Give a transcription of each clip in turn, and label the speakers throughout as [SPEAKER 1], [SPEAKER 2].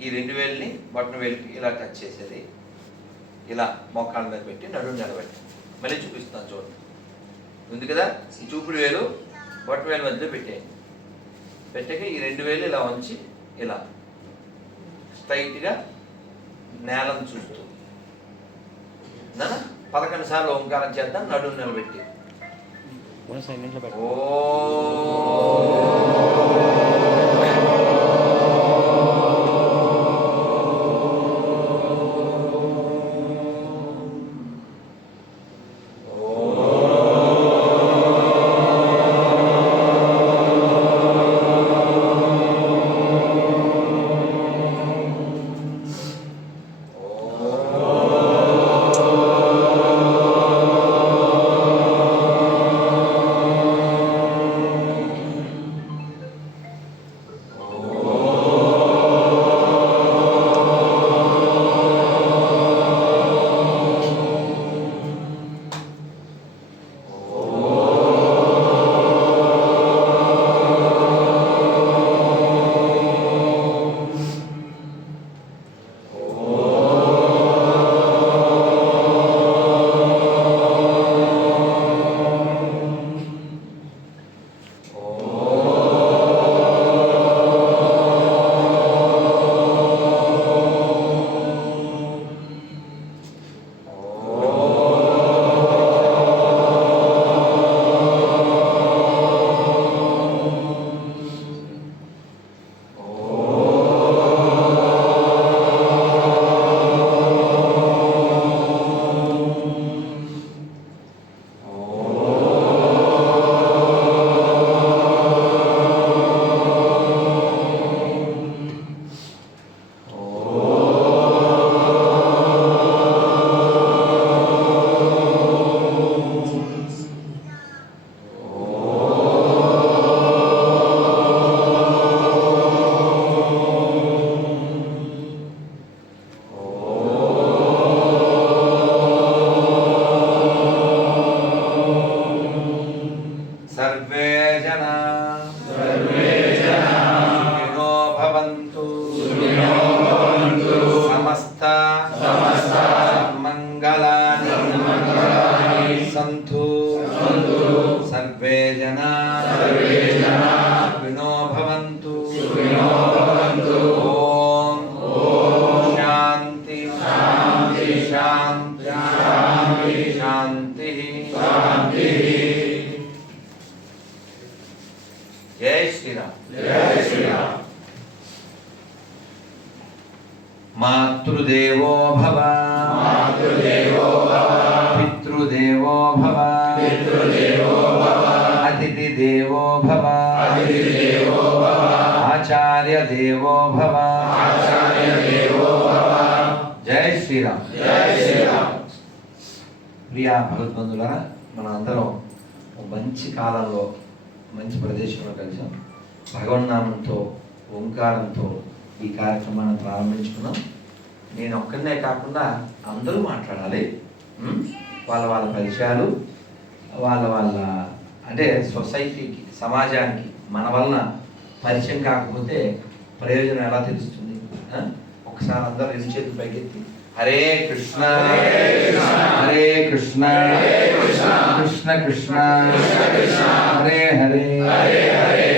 [SPEAKER 1] ఈ రెండు వేలని బొట్టన వేలికి ఇలా టచ్ చేసేది. ఇలా మోకాళ్ళ మీద పెట్టి నడుము నిలబెట్టి మళ్ళీ చూపిస్తాను చూడండి. ఉంది కదా? ఈ చూపుడు వేలు బొట్ట వేలు మధ్యలో పెట్టేయండి. పెట్టాక ఈ రెండు వేలు ఇలా ఉంచి ఇలా స్ట్రైట్గా నేలను చూస్తూ. పదకొండు సార్లు ఓంకారం చేద్దాం నడుము నిలబెట్టి. ఓ. మాతృదేవో భవ. పితృదేవో భవ. అతిథి దేవో భవ. ఆచార్య దేవో భవ. జై శ్రీరామ్. ప్రియా భగవద్బంధులారా మన అందరం మంచి కాలంలో మంచి ప్రదేశంలో కలిసాం. భగవన్నామంతో ఓంకారంతో ఈ కార్యక్రమాన్ని ప్రారంభించుకున్నాం. నేను ఒక్కనే కాకుండా అందరూ మాట్లాడాలి. వాళ్ళ వాళ్ళ పరిచయాలు వాళ్ళ వాళ్ళ అంటే సొసైటీకి సమాజానికి మన వలన పరిచయం కాకపోతే ప్రయోజనం ఎలా తెలుస్తుంది? ఒకసారి అందరూ రెండు చేతులు పైకెత్తి హరే కృష్ణ హరే కృష్ణ కృష్ణ కృష్ణ హరే హరే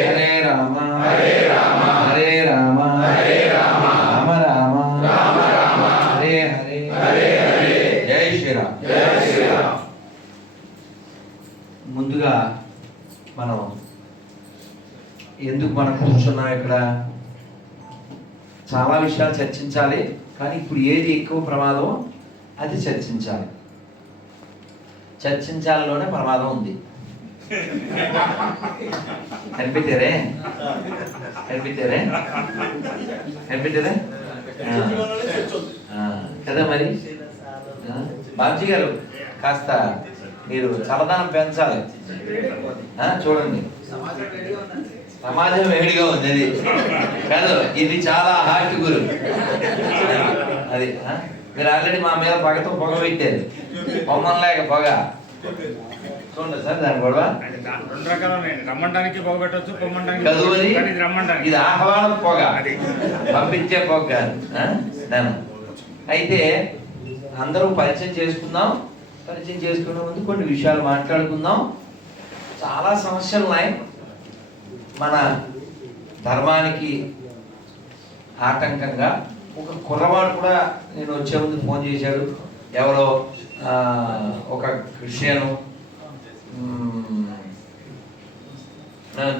[SPEAKER 1] హరే రామ హరే రామ రామ రామ హరే హరే జై శ్రీరామ్ ముందుగా మనం ఎందుకు మనం కూర్చున్నాం ఇక్కడ? చాలా విషయాలు చర్చించాలి కానీ ఇప్పుడు ఏది ఎక్కువ ప్రమాదం అది చర్చించాలి. చర్చించాలలోనే ప్రమాదం ఉంది. కనిపెట్టారే కనిపెట్టారే కనిపెట్టారే కదా మరి? బాబ్జీ గారు కాస్త మీరు చల్లదనం పెంచాలి. చూడండి. సమాజం వేడిగా ఉంది అది. కాదు ఇది చాలా హాట్ గురు. అది? మీరు ఆల్రెడీ మా మీద పగతో పొగ పెట్టారు పొమ్మం లేక పొగ. చూడండి సార్ దాని గొడవ.
[SPEAKER 2] రెండు రమ్మంటానికి పొగ పొమ్మంటానికి ఇది రమ్మంటానికి.
[SPEAKER 1] ఇది ఆహ్వానం పొగ. పంపించే కాదు? నాన్న. అయితే అందరూ పరిచయం చేసుకుందాం. పరిచయం చేసుకునే ముందు కొన్ని విషయాలు మాట్లాడుకుందాం. చాలా సమస్యలు ఉన్నాయి. మన ధర్మానికి ఆటంకంగా ఒక కుర్రవాడు కూడా నేను వచ్చే ముందు ఫోన్ చేశాడు. ఎవరో ఒక క్రిస్టియను.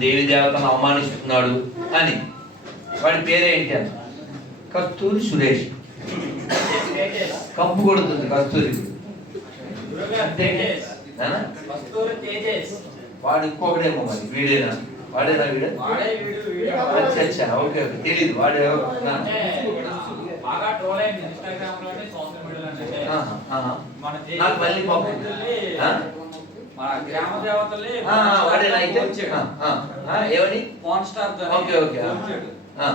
[SPEAKER 1] దేవి దేవతను అవమానిస్తున్నాడు అని. వాడి పేరేంటి అన్న కస్తూరి సురేష్. కంపు కొడుతుంది కస్తూరి? వాడు ఇంకొకడేమో మరి వీడేనా? వాడేనా వీడే? అచ్చా అచ్చా ఓకే ఓకే తెలియదు వాడు నాకు మళ్ళీ పంపు. ఏమని
[SPEAKER 2] స్టార్
[SPEAKER 1] ఓకే ఓకే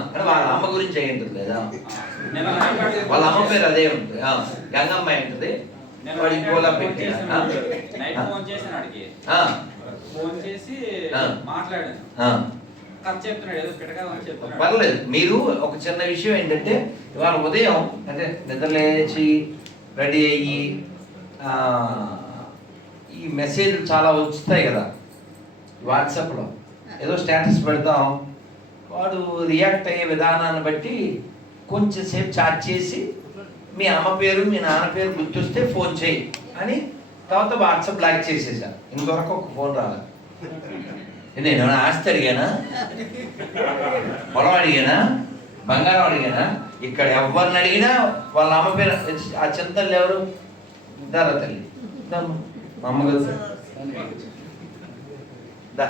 [SPEAKER 1] అంటే వాళ్ళ అమ్మ గురించి అయి ఉంటుంది లేదా? వాళ్ళ అమ్మ పేరు అదే ఉంటుంది. గంగమ్మ ఉంటుంది వాడి
[SPEAKER 2] ఫోన్
[SPEAKER 1] పెట్టి
[SPEAKER 2] చేశాను. నైట్ ఫోన్ చేశాను అడిగి ఫోన్ చేసి. మాట్లాడాను. కథ చెప్తున్నాడు ఏదో చెప్తున్నాడు.
[SPEAKER 1] పర్లేదు. మీరు ఒక చిన్న విషయం ఏంటంటే ఇవాళ ఉదయం అంటే నిద్ర లేచి రెడీ అయ్యి ఈ మెసేజ్లు చాలా వస్తాయి కదా వాట్సాప్లో. ఏదో స్టేటస్ పెడతాం. వాడు రియాక్ట్ అయ్యే విధానాన్ని బట్టి కొంచెం సేపు చాట్ చేసి మీ అమ్మ పేరు మీ నాన్న పేరు గుర్తొస్తే ఫోన్ చేయి అని తర్వాత వాట్సాప్ బ్లాక్ చేసేసా. ఇంతవరకు ఒక ఫోన్ రాలేదు నేను ఏమైనా ఆస్తి అడిగానా? పొలం అడిగానా? బంగారం అడిగానా? ఇక్కడ ఎవరిని అడిగినా వాళ్ళ అమ్మ పేరు ఆ చింతలు ఎవరు? దారా తల్లి. మా అమ్మ కదా దా.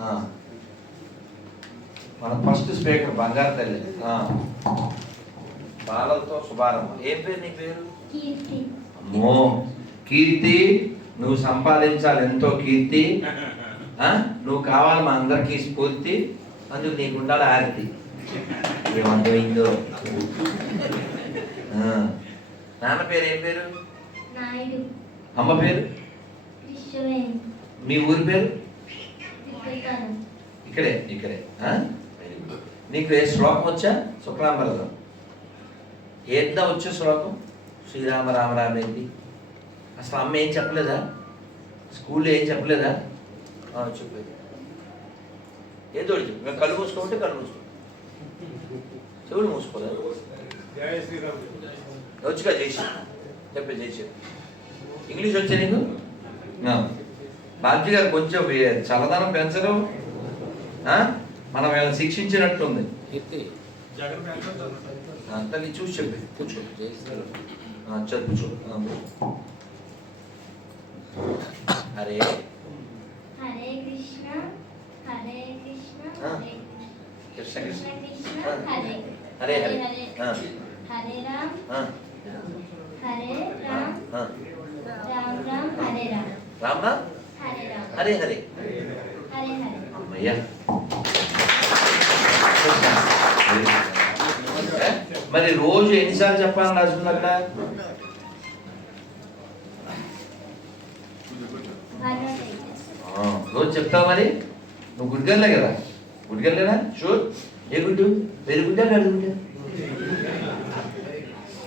[SPEAKER 1] ఆ. మన ఫస్ట్ స్పీకర్ బంగారు తల్లి. ఆ. బాలలతో శుభారంభం. ఏం పేరు నీ పేరు?
[SPEAKER 3] కీర్తి.
[SPEAKER 1] అమ్మో కీర్తి నువ్వు సంపాదించాలి ఎంతో కీర్తి? నువ్వు కావాలి మా అందరికీ స్ఫూర్తి. అందుకు నీకు ఉండాలి ఆరతి. ఏమంటైందో నాన్న పేరు ఏం పేరు?
[SPEAKER 3] నాయుడు.
[SPEAKER 1] అమ్మ పేరు? మీ ఊరి పేరు? ఇక్కడే ఇక్కడే. నీకు ఏ శ్లోకం వచ్చా? శుక్లాంబరదం ఏద్దా వచ్చే శ్లోకం? శ్రీరామ రామ రామేంటి అసలు అమ్మ ఏం చెప్పలేదా? స్కూల్లో ఏం చెప్పలేదా? ఆ, చెప్పేది ఏదో చెప్పు. ఇంకా కళ్ళు మూసుకోమంటే కళ్ళు మూసుకో. చెవులు మూసుకోలేదు వచ్చుగా చేసి చెప్పే చేసి ఇంగ్లీష్ వచ్చా నీకు. బాబ్జీ గారు కొంచెం చల్లదనం పెంచరు. ఆ? మనం వీళ్ళని శిక్షించినట్టుంది. తల్లి చూసి చెప్పి. కూర్చో చదువు
[SPEAKER 3] హరే. హరే కృష్ణ. హరే
[SPEAKER 1] కృష్ణ
[SPEAKER 3] కృష్ణ.
[SPEAKER 1] కృష్ణ.
[SPEAKER 3] హరే
[SPEAKER 1] హరే హరే.
[SPEAKER 3] హరే
[SPEAKER 1] ఆ,
[SPEAKER 3] హరే రామ్.
[SPEAKER 1] ఆ,
[SPEAKER 3] హరే రామ్. రామ్ రామ్ హరే రామ్
[SPEAKER 1] రామ?
[SPEAKER 3] హరే రామ్.
[SPEAKER 1] హరే హరే.
[SPEAKER 3] హరే హరే.
[SPEAKER 1] అమ్మయ్యా? మరి రోజు ఎన్నిసార్లు చెప్పాలని రాసుకుంది అక్కడ? రోజు చెప్తావు మరి? నువ్వు గుడికెళ్ళలే కదా? గుడికెళ్ళలేనా షూర్? ఏ గుడ్డు వెరీ గుడ్డా గడి గుడ్డా